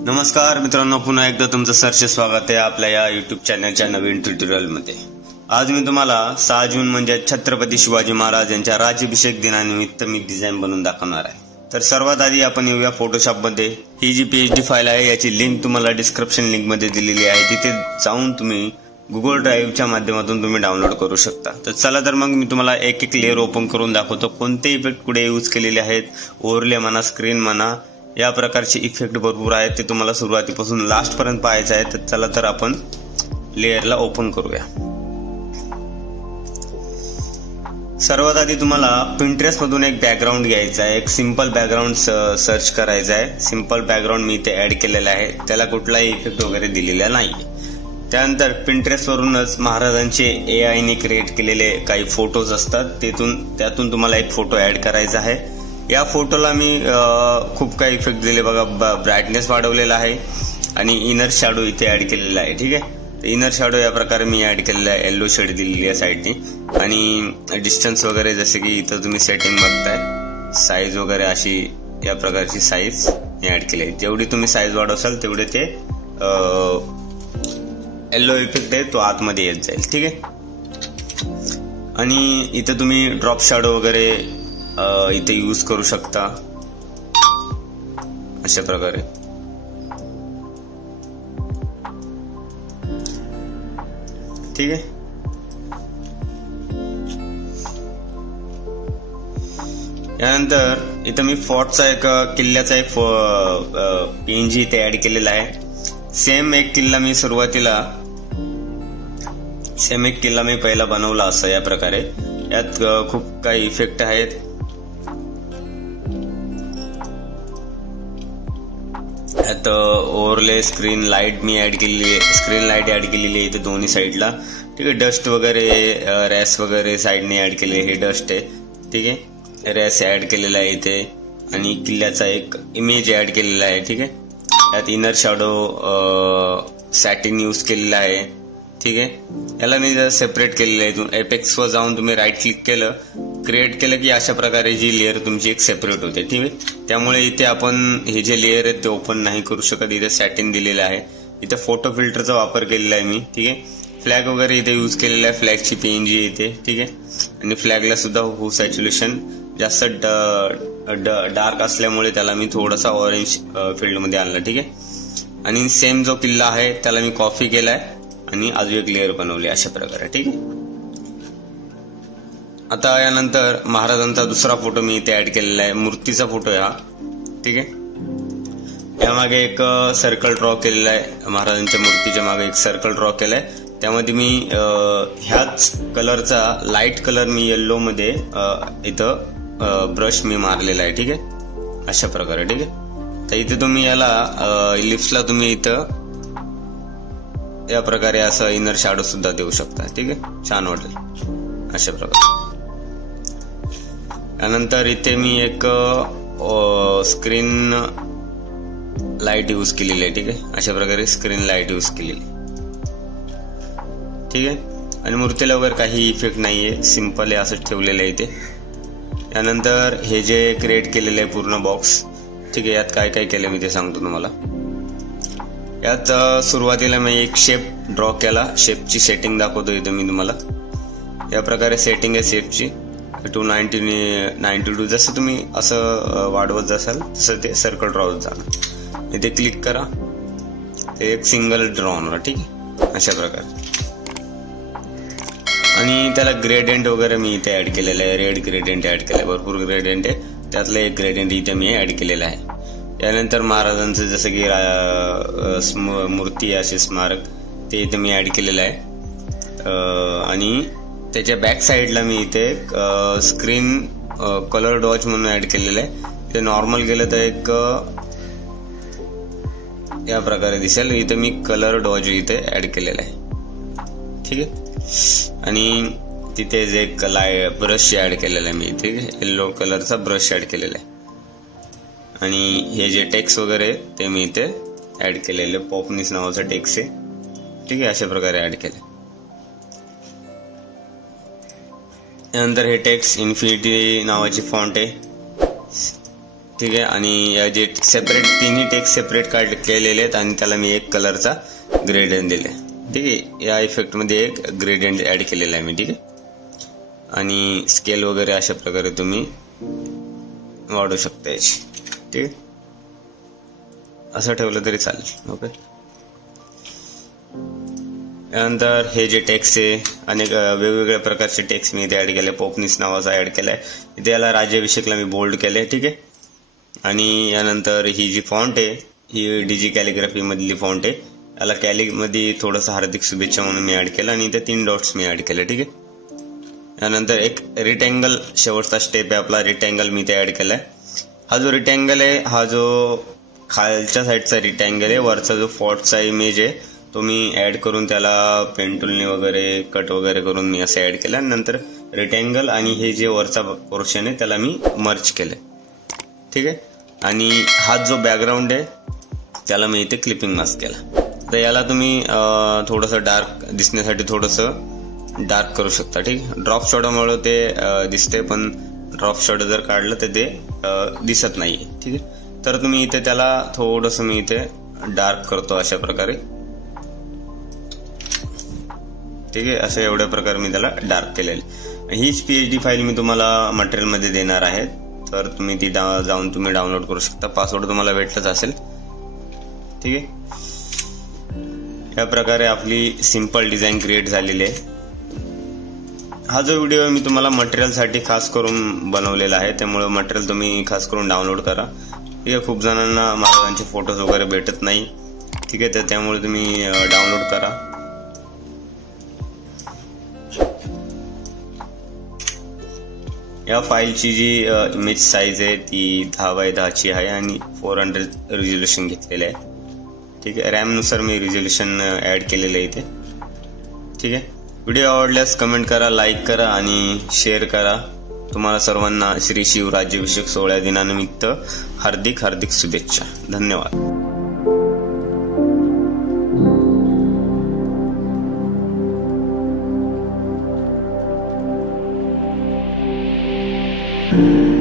नमस्कार मित्रांनो, पुन्हा एकदा तुमचं सरचे स्वागत आहे आपल्या या युट्यूब चॅनलच्या नवीन ट्युटोरियलमध्ये। आज मी तुम्हाला 6 जून म्हणजे छत्रपती शिवाजी महाराज यांच्या राज्याभिषेक दिनानिमित्त मी डिझाइन बनवून दाखवणार आहे। तर सर्वात आधी आपण येऊया फोटोशॉपमध्ये। ही जी पीएचडी फाईल आहे याची लिंक तुम्हाला डिस्क्रिप्शन लिंकमध्ये दिलेली आहे, तिथे जाऊन तुम्ही गुगल ड्राईव्हच्या माध्यमातून तुम्ही डाउनलोड करू शकता। तर चला तर मग मी तुम्हाला एक एक लेयर ओपन करून दाखवतो, कोणते इफेक्ट कुठे यूज केलेले आहेत, ओव्हरले म्हणा, स्क्रीन म्हणा, या प्रकारचे इफेक्ट भरपूर आहेत, ते तुम्हाला सुरुवातीपासून लास्ट पर्यंत पाहायचे आहे। तर चला तर आपण लेयरला ओपन करूया। सर्वात आधी तुम्हाला पिंटरेस्ट मधून एक बॅकग्राऊंड घ्यायचा आहे, एक सिंपल बॅकग्राऊंड सर्च करायचा आहे। सिंपल बॅकग्राऊंड मी इथे ऍड केलेला आहे, त्याला कुठलाही इफेक्ट वगैरे दिलेला नाही। त्यानंतर पिंटरेस्ट वरूनच महाराजांचे AI ने क्रिएट केलेले काही फोटोज असतात, त्यातून तुम्हाला एक फोटो ऍड करायचा आहे। या फोटोला मी खूप काही इफेक्ट दिले बघा, ब्राईटनेस वाढवलेला आहे आणि इनर शॅडो इथे ऍड केलेला आहे। ठीक आहे, इनर शॅडो या प्रकारे मी ऍड केलेला आहे, येलो शेड दिलेली आहे साईडनी, आणि डिस्टन्स वगैरे जसे की इथं तुम्ही सेटिंग बघताय, साईज वगैरे अशी या प्रकारची साईज ऍड केली आहे। जेवढी तुम्ही साईज वाढवसाल तेवढे ते येलो इफेक्ट आहे तो आतमध्ये येत जाईल। ठीक आहे, आणि इथं तुम्ही ड्रॉप शॅडो वगैरे इथे यूज करू शकता अशा प्रकारे। ठीक आहे, यानंतर इथं मी फोर्टचा एक किल्ल्याचा एक PNG इथे ऍड केलेला आहे। सेम एक किल्ला मी पहिला बनवला असं या प्रकारे। यात खूप काही इफेक्ट आहेत। यात ओव्हरले स्क्रीन लाईट मी ऍड केलेली आहे, स्क्रीन लाईट ऍड केलेली आहे इथे दोन्ही साईडला। ठीक आहे, डस्ट वगैरे, रॅस वगैरे साईडने ऍड केले, हे डस्ट आहे। ठीक आहे, रॅस ऍड केलेला आहे इथे, आणि किल्ल्याचा एक इमेज ऍड केलेला आहे। ठीक आहे, यात इनर शॅडो सॅटिन यूज केलेला आहे। ठीक आहे, याला मी जर सेपरेट केलेलं आहे, इथून एपेक्स वर जाऊन तुम्ही राईट क्लिक केलं, क्रिएट केलं की अशा प्रकारे जी लेअर तुमची एक सेपरेट होते। ठीक आहे, त्यामुळे इथे आपण हे जे लेअर आहेत ते ओपन नाही करू शकत। इथे सॅटिन दिलेलं आहे, इथे फोटो फिल्टरचा वापर केलेला आहे मी। ठीक आहे, फ्लॅग वगैरे इथे यूज केलेला आहे, फ्लॅगची PNG इथे। ठीक आहे, आणि फ्लॅगला सुद्धा हू सॅच्युरेशन जास्त डार्क असल्यामुळे त्याला मी थोडासा ऑरेंज फील्डमध्ये आणला। ठीक आहे, आणि सेम जो किल्ला आहे त्याला मी कॉपी केलाय आणि अजून एक लेअर बनवली अशा प्रकारे। ठीक आहे, आता यानंतर महाराजांचा दुसरा फोटो मी इथे ऍड केलेला आहे, मूर्तीचा फोटो आहे हा। ठीक आहे, यामागे एक सर्कल ड्रॉ केलेला आहे, महाराजांच्या मूर्तीच्या मागे एक सर्कल ड्रॉ केलाय। त्यामध्ये मी ह्याच कलरचा लाईट कलर मी येल्लो मध्ये इथं ब्रश मी मारलेला आहे। ठीक आहे, अशा प्रकारे। ठीक आहे, तर इथे तुम्ही याला लिप्सला तुम्ही इथं या प्रकारे असं इनर शॅडो सुद्धा देऊ शकता। ठीक आहे, छान वाटेल अशा प्रकारे। यानंतर इथे मी एक स्क्रीन लाईट यूज केलेली आहे। ठीक आहे, अशा प्रकारे स्क्रीन लाईट यूज केलेली। ठीक आहे, आणि मूर्तीला वगैरे काही इफेक्ट नाहीये, सिंपल आहे असं ठेवलेलं आहे इथे। यानंतर हे जे क्रिएट केलेलं आहे पूर्ण बॉक्स, ठीक आहे, यात काय काय केलं मी ते सांगतो तुम्हाला। यात सुरुवातीला मी एक शेप ड्रॉ केला, शेपची सेटिंग दाखवतो इथे मी तुम्हाला। या प्रकारे सेटिंग आहे शेपची, 292 जसं तुम्ही असं वाढवत जासाल तसं ते सर्कल ड्रॉ होत जाणार। इथे क्लिक करा, ते एक सिंगल ड्रॉ होणार। ठीक आहे, अशा प्रकारे। आणि त्याला ग्रेडियंट वगैरे मी इथे ऍड केलेलं आहे, रेड ग्रेडियंट ऍड केलंय, भरपूर ग्रेडियंट आहे, त्यातलं एक ग्रेडियंट इथे मी ऍड केलेलं आहे। यानंतर महाराजांचं जसं की मूर्ती असे स्मारक ते इथे मी ऍड केलेलं आहे। आणि त्याच्या बॅक साईडला मी इथे स्क्रीन कलर डॉज म्हणून ऍड केलेलं आहे। ते नॉर्मल केलं तर एक या प्रकारे दिसेल, इथे मी कलर डॉज इथे ऍड केलेला आहे। ठीक आहे, आणि तिथे जे ब्रश ऍड केलेला आहे मी इथे, येल्लो कलरचा ब्रश ऍड केलेला आहे। आणि हे जे टेक्स्ट वगैरे ते मी इथे ऍड केलेले, पॉपनिस नावाचं टेक्स्ट आहे। ठीक आहे, अशा प्रकारे ऍड केले। त्यानंतर हे टेक्स्ट इन्फिनिटी नावाची फॉन्ट आहे। ठीक आहे. आणि या जे सेपरेट तिन्ही टेक्स्ट सेपरेट काढ केलेले आहेत आणि त्याला मी एक कलरचा ग्रेडियंट दिले. ठीक आहे. या इफेक्टमध्ये एक ग्रेडियंट ऍड केलेला आहे मी. ठीक आहे. आणि स्केल वगैरे अशा प्रकारे तुम्ही वाढवू शकता याची. ठीक आहे. असं ठेवलं तरी चालेल. ओके. त्यानंतर हे जे टेक्स्ट आहे अनेक वेगवेगळ्या प्रकारचे टेक्स्ट मी इथे ऍड केले. पोपनीस नावाचा ऍड केलाय इथे. याला राज्याभिषेकला मी बोल्ड केलंय. ठीक आहे. आणि यानंतर ही जी फॉन्ट आहे ही डीजी कॅलिग्राफी मधली फॉन्ट आहे. याला कॅलीमध्ये थोडंसं हार्दिक शुभेच्छा म्हणून मी ऍड केलं आणि इथे 3 डॉट्स मी ऍड केले. ठीक आहे. यानंतर एक रिटँगल शेवटचा स्टेप आहे आपला. रिटँगल मी इथे ऍड केलाय. हा जो रिटँगल आहे हा जो खालच्या साईडचा रिटँगल आहे, वरचा जो फॉन्टचा इमेज आहे तो मी ऍड करून त्याला पेन टूलने वगैरे कट वगैरे करून मी असं ऍड केलं. नंतर रिटँगल आणि हे जे वरचा पोर्शन आहे त्याला मी मर्ज केलंय. ठीक आहे. आणि हा जो बॅकग्राऊंड आहे त्याला मी इथे क्लिपिंग मास्क केला. तर याला तुम्ही थोडंसं डार्क दिसण्यासाठी थोडंसं डार्क करू शकता. ठीक आहे. ड्रॉप शॉटमुळे ते दिसते, पण ड्रॉप शॉट जर काढलं तर ते दिसत नाहीये. ठीक आहे. तर तुम्ही इथे त्याला थोडंसं मी इथे डार्क करतो अशा प्रकारे. ठीक आहे. असं एवढ्या प्रकारे मी त्याला डार्क केलेलं. हीच PHD फाईल मी तुम्हाला मटेरियलमध्ये देणार आहे, तर तुम्ही ती जाऊन तुम्ही डाउनलोड करू शकता. पासवर्ड तुम्हाला भेटलाच असेल. ठीक आहे. या प्रकारे आपली सिंपल डिझाईन क्रिएट झालेली आहे. हा जो व्हिडिओ मी तुम्हाला मटेरियलसाठी खास करून बनवलेला आहे, त्यामुळे मटेरियल तुम्ही खास करून डाउनलोड करा. ठीक आहे. खूप जणांना महाराजांचे फोटोज वगैरे भेटत नाही. ठीक आहे. तर त्यामुळे तुम्ही डाउनलोड करा. या फाईलची जी इमेज साईज आहे ती 10x10 आहे आणि 400 रिझोल्युशन घेतलेलं आहे. ठीक आहे. रॅमनुसार मी रिझोल्युशन ऍड केलेलं आहे इथे. ठीक आहे. व्हिडिओ आवडल्यास कमेंट करा, लाईक करा आणि शेअर करा. तुम्हाला सर्वांना श्री शिव राज्याभिषेक सोहळ्या दिनानिमित्त हार्दिक हार्दिक शुभेच्छा. धन्यवाद. Thank you.